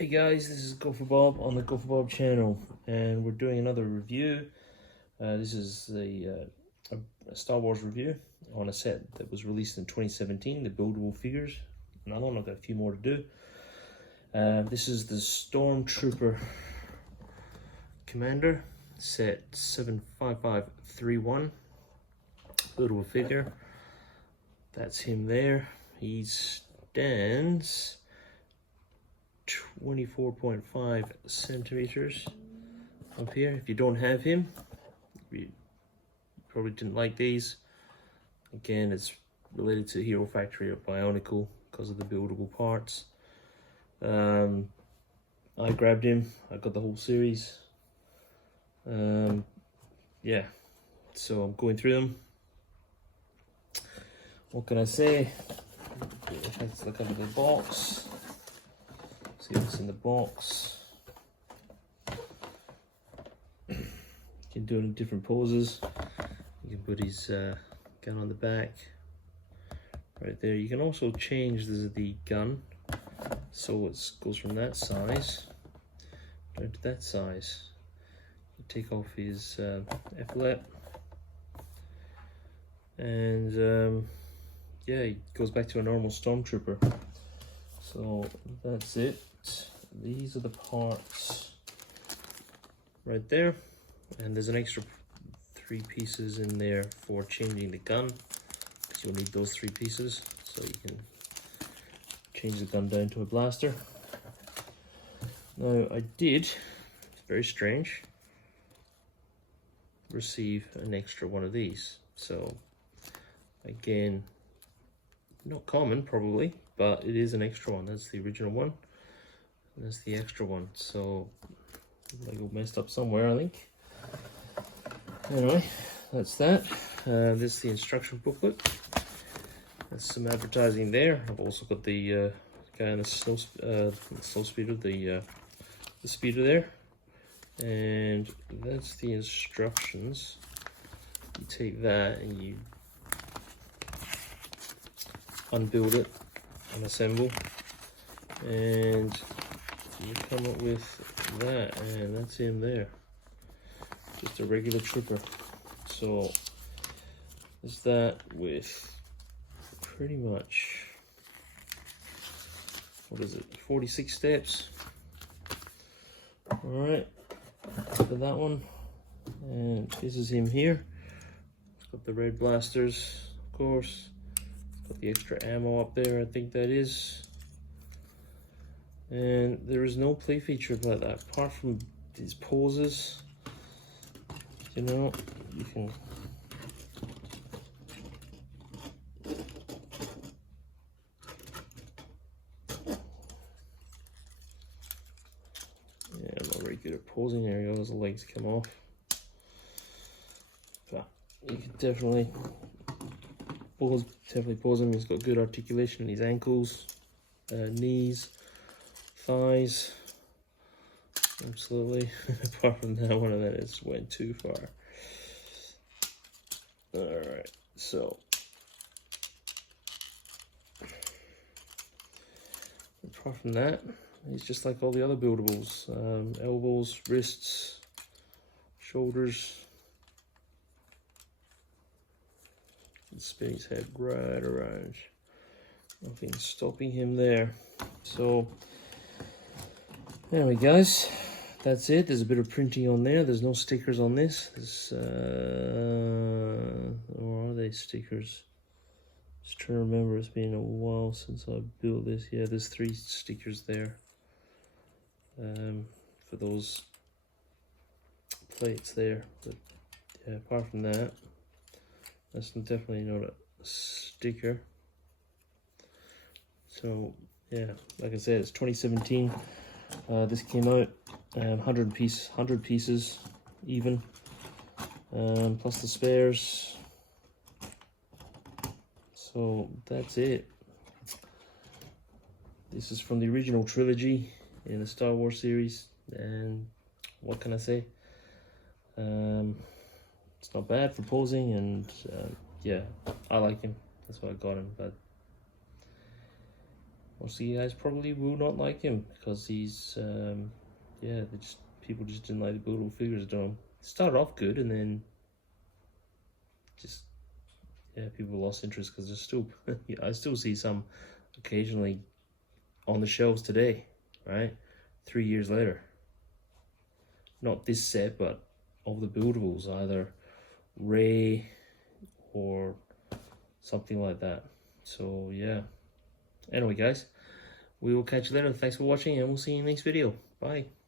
Hey guys, this is Go for Bob on the Go for Bob channel, and we're doing another review. This is a Star Wars review on a set that was released in 2017, the buildable figures. Another one, I've got a few more to do. This is the Stormtrooper Commander, set 75531, buildable figure. That's him there. He stands 24.5 centimeters up here. If you don't have him, you probably didn't like these. Again, it's related to Hero Factory or Bionicle because of the buildable parts. I grabbed him. I got the whole series. Yeah, so I'm going through them. What can I say? Let's look under the box. See what's in the box. You can do it in different poses. You can put his gun on the back right there. You can also change the gun so it goes from that size down to that size. You take off his epaulette, and yeah, it goes back to a normal Stormtrooper. So that's it. These are the parts right there, and there's an extra 3 pieces in there for changing the gun, because you'll need those 3 pieces so you can change the gun down to a blaster. Now I did, it's very strange, receive an extra one of these. So again, not common probably, but it is an extra one. That's the original one, and that's the extra one. So I got messed up somewhere, I think. Anyway, that's that. This is the instruction booklet. There's some advertising there. I've also got the guy on the snow speeder, the speeder there, and that's the instructions. You take that and you unbuild it and assemble, and you come up with that, and that's him there, just a regular trooper. So is that with pretty much, what is it, 46 steps. All right, for that one. And this is him here. It's got the red blasters, of course. Got the extra ammo up there, I think that is. And there is no play feature about that, apart from these poses. You know, you can I'm not very good at posing. There you go, the legs come off. But you can definitely pose him. He's got good articulation in his ankles, knees, thighs. Absolutely. Apart from that, one of that is went too far. Alright, so apart from that, he's just like all the other buildables. Elbows, wrists, shoulders. Spin his head right around. Nothing stopping him there. So anyway guys, that's it. There's a bit of printing on there. There's no stickers on this. There's or are they stickers? Just trying to remember, it's been a while since I built this. Yeah, there's 3 stickers there for those plates there. But yeah, apart from that, that's definitely not a sticker. So yeah, like I said, it's 2017. This came out 100 pieces even, plus the spares. So that's it. This is from the original trilogy in the Star Wars series, and what can I say? It's not bad for posing, and yeah, I like him. That's why I got him. But most of you guys probably will not like him because he's yeah, people just didn't like the buildable figures of him. Started off good and then just yeah, people lost interest because there's still yeah, I still see some occasionally on the shelves today, right? 3 years later. Not this set, but of the buildables, either Rey or something like that. So yeah. Anyway, guys, we will catch you later. Thanks for watching, and we'll see you in the next video. Bye.